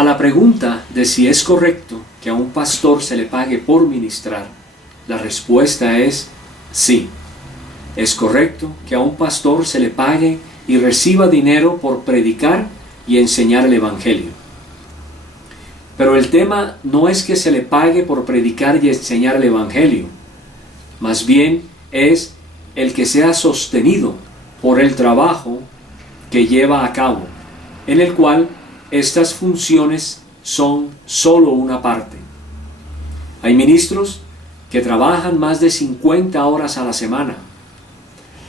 A la pregunta de si es correcto que a un pastor se le pague por ministrar, la respuesta es sí. Es correcto que a un pastor se le pague y reciba dinero por predicar y enseñar el Evangelio. Pero el tema no es que se le pague por predicar y enseñar el Evangelio. Más bien es el que sea sostenido por el trabajo que lleva a cabo, en el cual estas funciones son solo una parte. Hay ministros que trabajan más de 50 horas a la semana,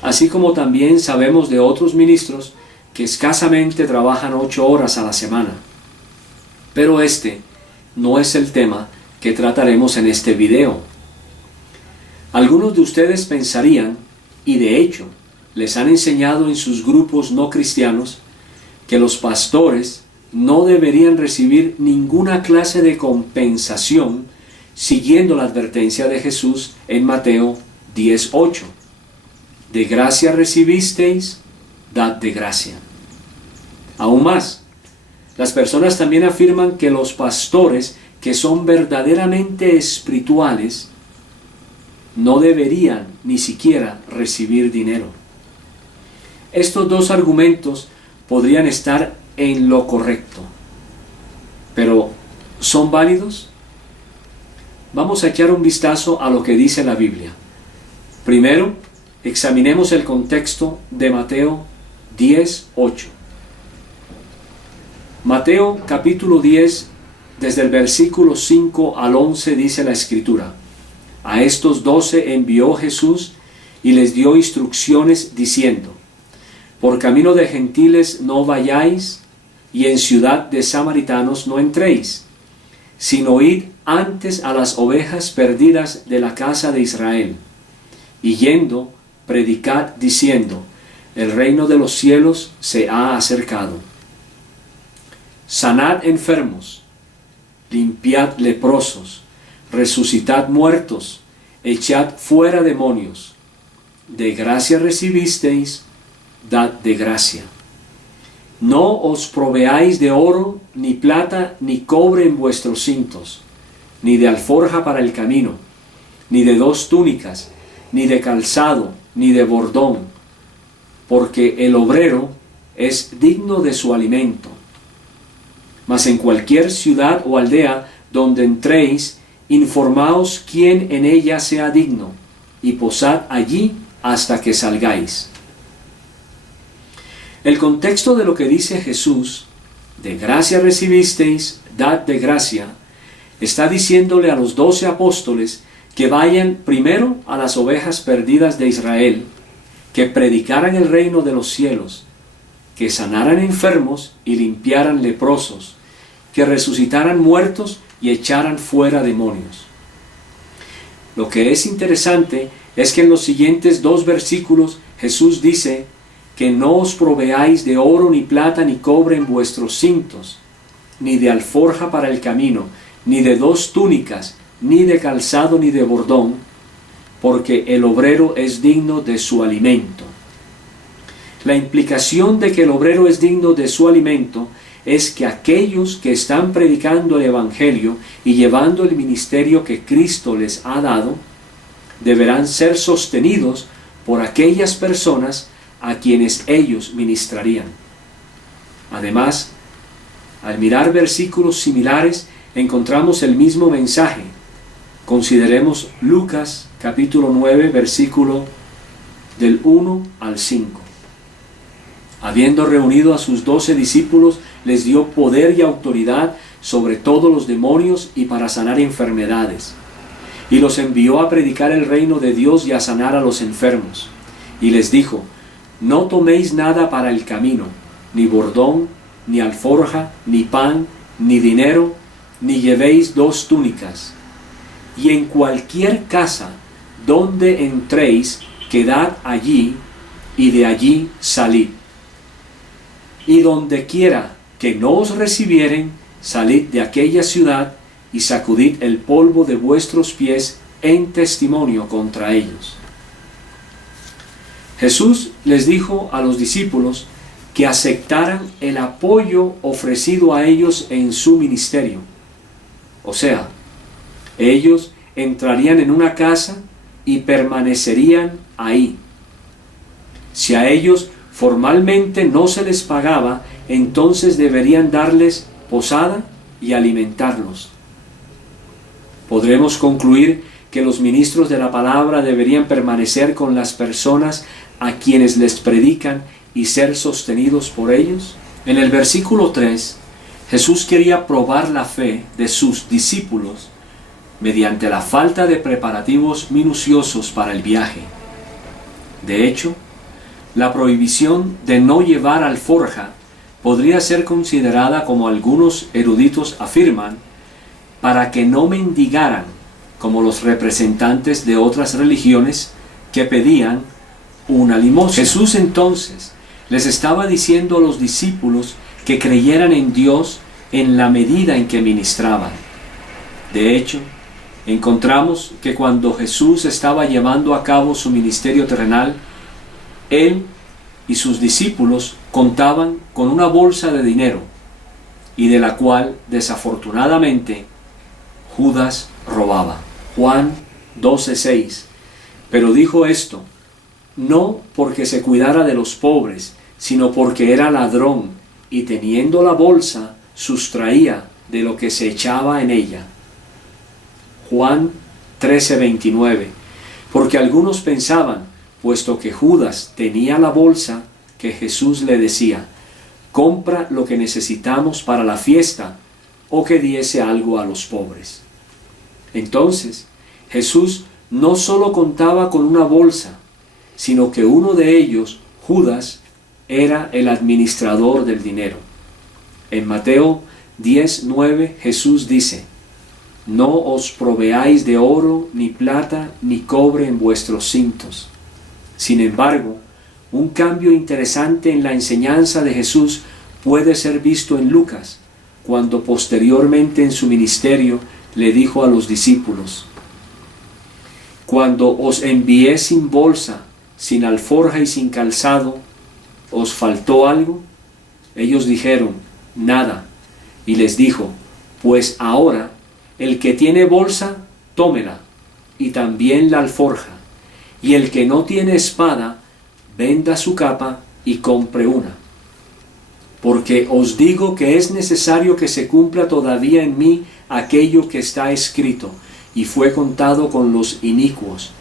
así como también sabemos de otros ministros que escasamente trabajan 8 horas a la semana. Pero este no es el tema que trataremos en este video. Algunos de ustedes pensarían, y de hecho les han enseñado en sus grupos no cristianos, que los pastores no deberían recibir ninguna clase de compensación siguiendo la advertencia de Jesús en Mateo 10:8. De gracia recibisteis, dad de gracia. Aún más, las personas también afirman que los pastores que son verdaderamente espirituales no deberían ni siquiera recibir dinero. Estos dos argumentos podrían estar en lo correcto, pero ¿son válidos? Vamos a echar un vistazo a lo que dice la Biblia. Primero, examinemos el contexto de Mateo 10:8. Mateo capítulo 10, desde el versículo 5 al 11 dice la Escritura: A estos 12 envió Jesús y les dio instrucciones diciendo: Por camino de gentiles no vayáis, y en ciudad de samaritanos no entréis, sino id antes a las ovejas perdidas de la casa de Israel. Y yendo, predicad diciendo: El reino de los cielos se ha acercado. Sanad enfermos, limpiad leprosos, resucitad muertos, echad fuera demonios. De gracia recibisteis, dad de gracia. No os proveáis de oro, ni plata, ni cobre en vuestros cintos, ni de alforja para el camino, ni de 2 túnicas, ni de calzado, ni de bordón, porque el obrero es digno de su alimento. Mas en cualquier ciudad o aldea donde entréis, informaos quién en ella sea digno, y posad allí hasta que salgáis. El contexto de lo que dice Jesús, de gracia recibisteis, dad de gracia, está diciéndole a los 12 apóstoles que vayan primero a las ovejas perdidas de Israel, que predicaran el reino de los cielos, que sanaran enfermos y limpiaran leprosos, que resucitaran muertos y echaran fuera demonios. Lo que es interesante es que en los siguientes 2 versículos Jesús dice que no os proveáis de oro, ni plata, ni cobre en vuestros cintos, ni de alforja para el camino, ni de 2 túnicas, ni de calzado, ni de bordón, porque el obrero es digno de su alimento. La implicación de que el obrero es digno de su alimento es que aquellos que están predicando el Evangelio y llevando el ministerio que Cristo les ha dado, deberán ser sostenidos por aquellas personas a quienes ellos ministrarían. Además, al mirar versículos similares, encontramos el mismo mensaje. Consideremos Lucas capítulo 9, versículo del 1 al 5. Habiendo reunido a sus 12 discípulos, les dio poder y autoridad sobre todos los demonios y para sanar enfermedades. Y los envió a predicar el reino de Dios y a sanar a los enfermos. Y les dijo: No toméis nada para el camino, ni bordón, ni alforja, ni pan, ni dinero, ni llevéis 2 túnicas. Y en cualquier casa donde entréis, quedad allí, y de allí salid. Y donde quiera que no os recibieren, salid de aquella ciudad, y sacudid el polvo de vuestros pies en testimonio contra ellos. Jesús les dijo a los discípulos que aceptaran el apoyo ofrecido a ellos en su ministerio. O sea, ellos entrarían en una casa y permanecerían ahí. Si a ellos formalmente no se les pagaba, entonces deberían darles posada y alimentarlos. Podremos concluir que los ministros de la palabra deberían permanecer con las personas a quienes les predican y ser sostenidos por ellos. En el versículo 3, Jesús quería probar la fe de sus discípulos mediante la falta de preparativos minuciosos para el viaje. De hecho, la prohibición de no llevar alforja podría ser considerada, como algunos eruditos afirman, para que no mendigaran como los representantes de otras religiones que pedían una limosna. Jesús entonces les estaba diciendo a los discípulos que creyeran en Dios en la medida en que ministraban. De hecho, encontramos que cuando Jesús estaba llevando a cabo su ministerio terrenal, Él y sus discípulos contaban con una bolsa de dinero, y de la cual, desafortunadamente, Judas robaba. Juan 12:6. Pero dijo esto, no porque se cuidara de los pobres, sino porque era ladrón, y teniendo la bolsa, sustraía de lo que se echaba en ella. Juan 13:29. Porque algunos pensaban, puesto que Judas tenía la bolsa, que Jesús le decía, compra lo que necesitamos para la fiesta, o que diese algo a los pobres. Entonces, Jesús no solo contaba con una bolsa, sino que uno de ellos, Judas, era el administrador del dinero. En Mateo 10:9, Jesús dice, no os proveáis de oro, ni plata, ni cobre en vuestros cintos. Sin embargo, un cambio interesante en la enseñanza de Jesús puede ser visto en Lucas, cuando posteriormente en su ministerio le dijo a los discípulos, cuando os envié sin bolsa, sin alforja y sin calzado, ¿os faltó algo? Ellos dijeron, nada. Y les dijo, pues ahora el que tiene bolsa, tómela, y también la alforja, y el que no tiene espada, venda su capa y compre una. Porque os digo que es necesario que se cumpla todavía en mí aquello que está escrito, y fue contado con los inicuos,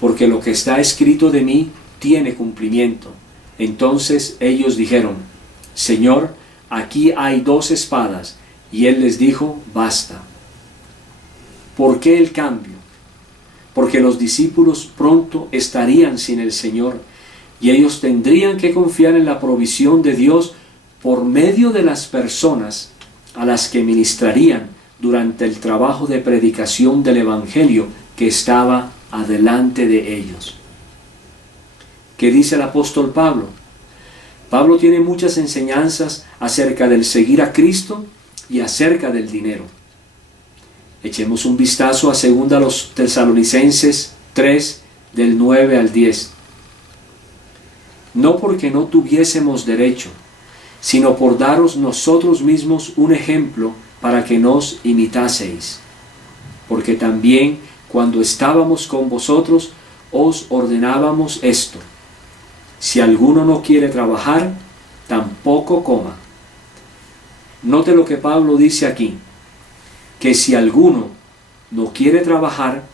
porque lo que está escrito de mí tiene cumplimiento. Entonces ellos dijeron, Señor, aquí hay 2 espadas, y él les dijo, basta. ¿Por qué el cambio? Porque los discípulos pronto estarían sin el Señor, y ellos tendrían que confiar en la provisión de Dios por medio de las personas a las que ministrarían durante el trabajo de predicación del Evangelio que estaba adelante de ellos. ¿Qué dice el apóstol Pablo? Pablo tiene muchas enseñanzas acerca del seguir a Cristo y acerca del dinero. Echemos un vistazo a 2 Tesalonicenses 3, del 9 al 10. No porque no tuviésemos derecho, sino por daros nosotros mismos un ejemplo para que nos imitaseis. Porque también cuando estábamos con vosotros os ordenábamos esto: si alguno no quiere trabajar, tampoco coma. Note lo que Pablo dice aquí, que si alguno no quiere trabajar,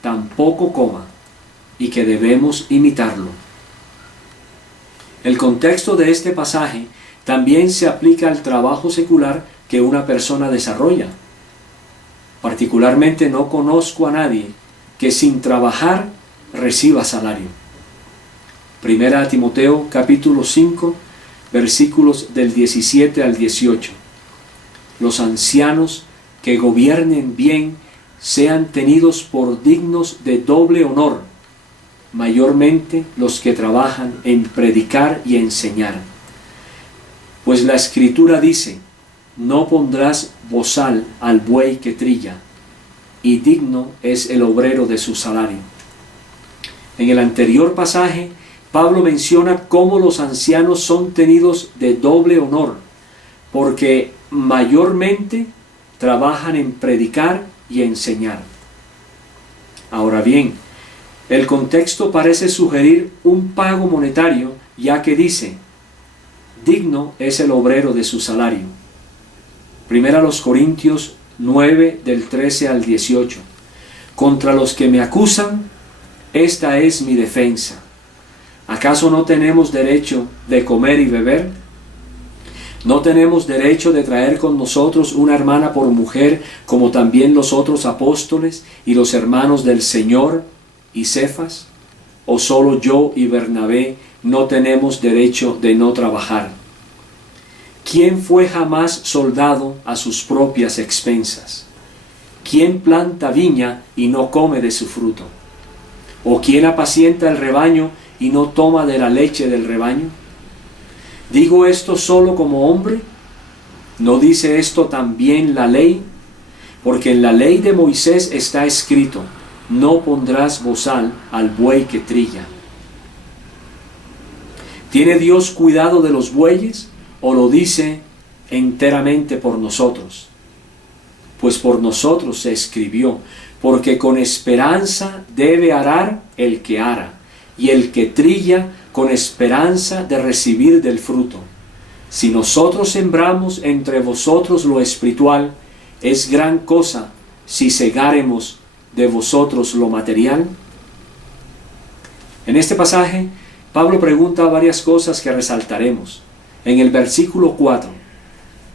tampoco coma, y que debemos imitarlo. El contexto de este pasaje también se aplica al trabajo secular que una persona desarrolla. Particularmente no conozco a nadie que sin trabajar reciba salario. Primera a Timoteo capítulo 5, versículos del 17 al 18. Los ancianos que gobiernen bien sean tenidos por dignos de doble honor, mayormente los que trabajan en predicar y enseñar. Pues la Escritura dice, no pondrás bozal al buey que trilla, y digno es el obrero de su salario. En el anterior pasaje, Pablo menciona cómo los ancianos son tenidos de doble honor, porque mayormente trabajan en predicar y enseñar. Ahora bien, el contexto parece sugerir un pago monetario, ya que dice: digno es el obrero de su salario. Primera a los Corintios 9, del 13 al 18. Contra los que me acusan, esta es mi defensa. ¿Acaso no tenemos derecho de comer y beber? ¿No tenemos derecho de traer con nosotros una hermana por mujer, como también los otros apóstoles y los hermanos del Señor y Cefas? ¿O solo yo y Bernabé no tenemos derecho de no trabajar? ¿Quién fue jamás soldado a sus propias expensas? ¿Quién planta viña y no come de su fruto? ¿O quién apacienta el rebaño y no toma de la leche del rebaño? ¿Digo esto solo como hombre? ¿No dice esto también la ley? Porque en la ley de Moisés está escrito: no pondrás bozal al buey que trilla. ¿Tiene Dios cuidado de los bueyes, o lo dice enteramente por nosotros? Pues por nosotros se escribió: porque con esperanza debe arar el que ara, y el que trilla con esperanza de recibir del fruto. Si nosotros sembramos entre vosotros lo espiritual, es gran cosa si segáremos de vosotros lo material. En este pasaje, Pablo pregunta varias cosas que resaltaremos. En el versículo 4,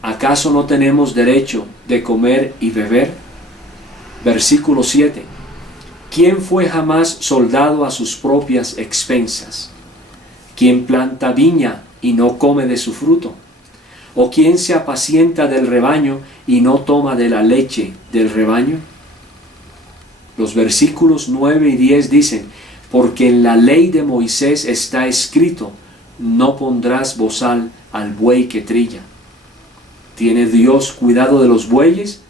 ¿acaso no tenemos derecho de comer y beber? Versículo 7, ¿quién fue jamás soldado a sus propias expensas? ¿Quién planta viña y no come de su fruto? ¿O quién se apacienta del rebaño y no toma de la leche del rebaño? Los versículos 9 y 10 dicen: porque en la ley de Moisés está escrito: no pondrás bozal al buey que trilla. ¿Tiene Dios cuidado de los bueyes,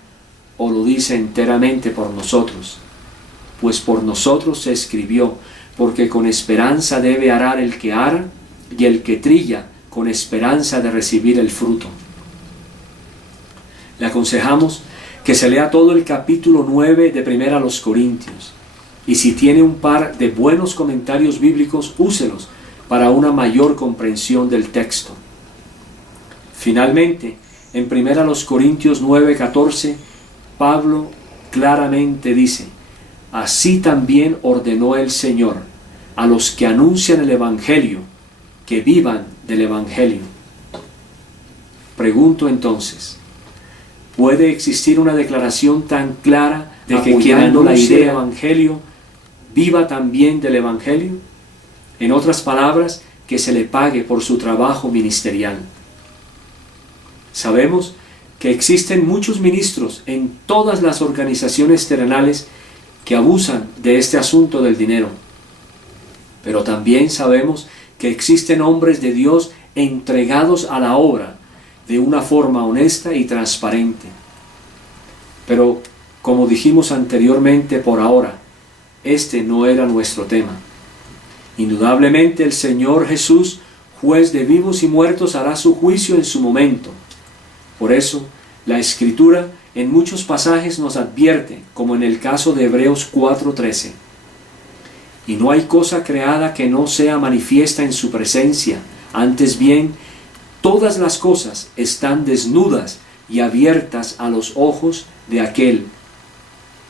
o lo dice enteramente por nosotros? Pues por nosotros se escribió: porque con esperanza debe arar el que ara, y el que trilla con esperanza de recibir el fruto. Le aconsejamos que se lea todo el capítulo 9 de Primera a los Corintios, y si tiene un par de buenos comentarios bíblicos, úselos para una mayor comprensión del texto. Finalmente, en Primera a los Corintios 9:14, Pablo claramente dice: así también ordenó el Señor a los que anuncian el Evangelio, que vivan del Evangelio. Pregunto entonces, ¿puede existir una declaración tan clara de que quien anuncia el Evangelio viva también del Evangelio? En otras palabras, que se le pague por su trabajo ministerial. Sabemos que existen muchos ministros en todas las organizaciones terrenales que abusan de este asunto del dinero. Pero también sabemos que existen hombres de Dios entregados a la obra de una forma honesta y transparente. Pero, como dijimos anteriormente, por ahora, este no era nuestro tema. Indudablemente el Señor Jesús, juez de vivos y muertos, hará su juicio en su momento. Por eso, la Escritura en muchos pasajes nos advierte, como en el caso de Hebreos 4:13. Y no hay cosa creada que no sea manifiesta en su presencia, antes bien, todas las cosas están desnudas y abiertas a los ojos de aquel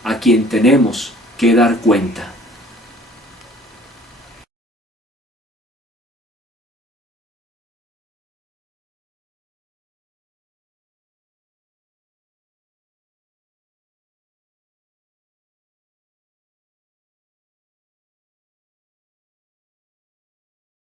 a quien tenemos que dar cuenta.